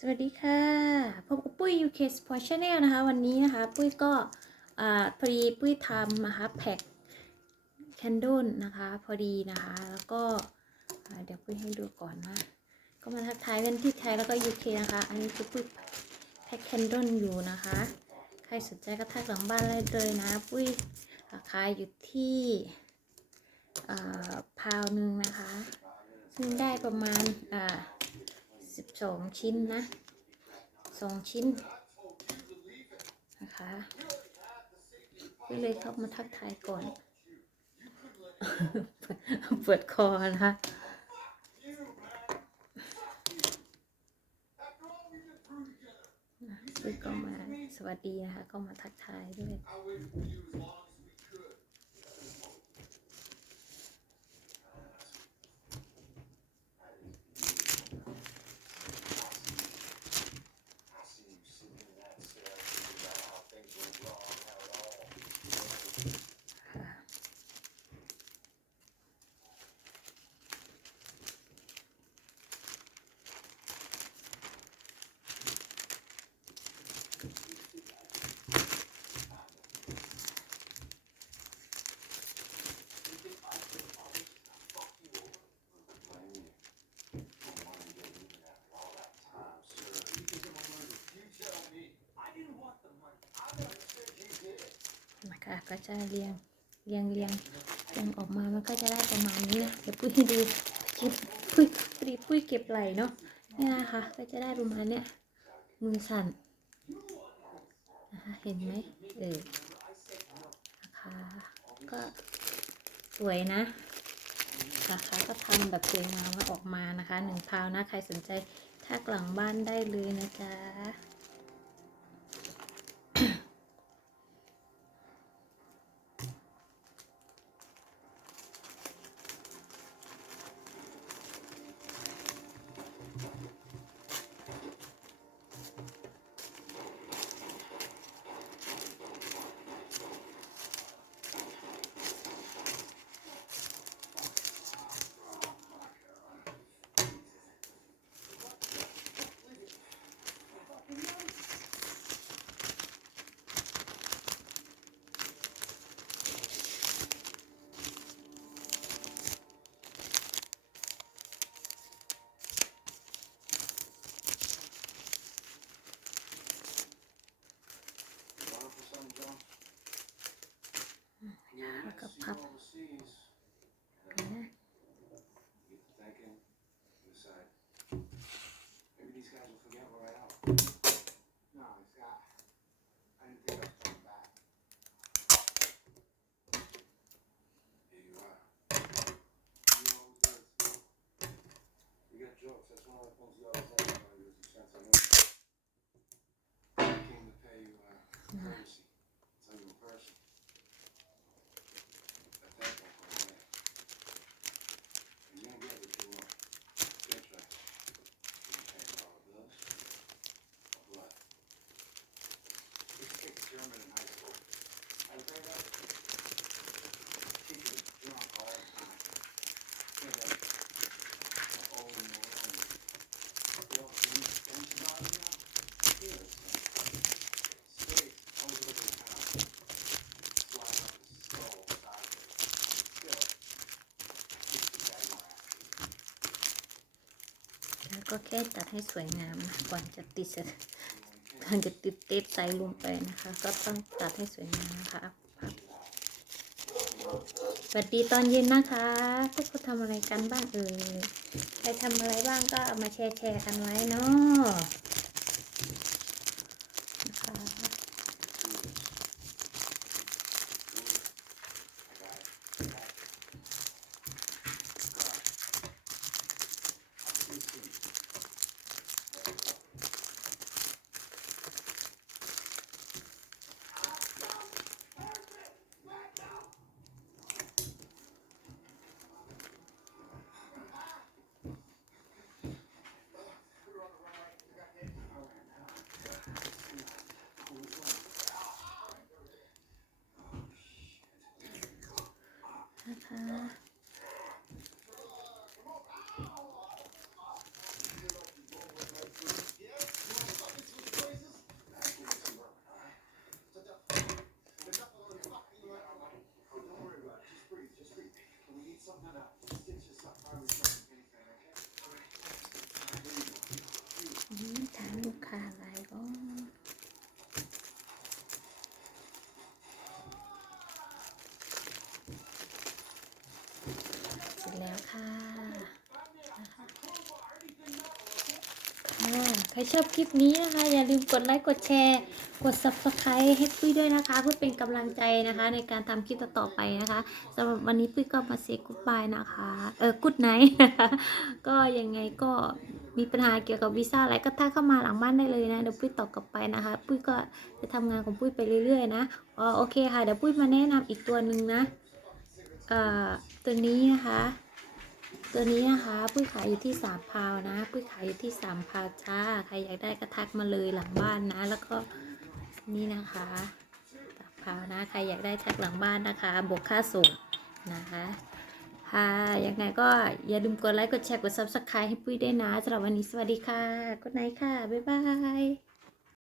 สวัสดีค่ะพบกับปุ้ย UK Sport Channel นะคะ วันนี้นะคะ ปุ้ยก็พอดีปุ้ยทำนะคะแพ็คแคนด l นะคะ พอดีนะคะ แล้วก็เดี๋ยวปุ้ยให้ดูก่อนนะก็มาทักทายกันที่ไทยแล้วก็ UK นะคะ อันนี้คือปุ้ยแพ็คแคนด l อยู่นะคะ ใครสนใจก็ทักหลังบ้านได้เลยนะ ปุ้ยราคาอยู่ที่พาวหนึ่งนะคะซึ่งได้ประมาณอ่า สิบสองชิ้นนะสองชิ้นนะคะก็เลยเข้ามาทักทายก่อน เปิดคอนะคะซึ่งก็มาสวัสดีนะคะก็มาทักทายด้วย นะคะก็จะเรียงเรียงเรียงเรียงออกมามันก็จะได้ประมาณนี้นะเดี๋ยวปุ้ยให้ดูเก็บปุ้ยพอดีปุ้ยเก็บไหลเนาะนี่นะคะก็จะได้ประมาณเนี้ยมือสั่นนะคะเห็นไหมเออนะคะก็สวยนะนะคะก็ทำแบบสวยงามออกมานะคะหนึ่งพาวนะใครสนใจถ้ากลังบ้านได้เลยนะจ๊ะ suicide. Maybe these guys will forget where I am. No, it's that. I didn't think I was coming back. Here you are. You always do it. So. Got jokes. That's one of the things you always I came to pay you uh. ก็แค่ตัดให้สวยงามนะก่อนจะติดก่อนจะติดเทปใส่ลงไปนะคะ ก็ต้องตัดให้สวยงามนะคะสวัสดีตอนเย็นนะคะทุกคนทำอะไรกันบ้างเอ่ยใครทำอะไรบ้างก็เอามาแชร์แชร์กันไว้เนาะ Put her on the right. You got hit. อะไรก็เสร็จแล้วค่ะ ค่ะใครชอบคลิปนี้นะคะ อย่าลืมกดไลค์กดแชร์ กด subscribe ให้ปุ้ยด้วยนะคะ เพื่อเป็นกำลังใจนะคะ ในการทำคลิปต่อๆไปนะคะสำหรับวันนี้ปุ้ยก็มาเซกุ d บายนะคะ เออกุดไนท์นก็ยังไงก็มีปัญหาเกี่ยวกับวีซ่าอะไรก็ทักเข้ามาหลังบ้านได้เลยนะเดี๋ยวปุ้ยตอบกลับไปนะคะ ปุ้ยก็จะทำงานของปุ้ยไปเรื่อยๆนะอ๋อโอเคค่ะเดี๋ยวปุ้ยมาแนะนำอีกตัวหนึ่งนะเอ่อตัวนี้นะคะ ตัวนี้นะคะปุ้ยขายอยู่ที่สามพาวนะปุ้ยขายอยู่ที่สามพาวจ้าใครอยากได้ก็ทักมาเลยหลังบ้านนะ แล้วก็นี่นะคะสามพาวนะใครอยากได้ทักหลังบ้านนะคะบวกค่าส่งนะคะค่ะยังไงก็อย่าลืมกดไลค์กดแชร์กด subscribe ให้ปุ้ยด้วยนะสำหรับวันนี้สวัสดีค่ะกดไนค่ะ บ๊ายบาย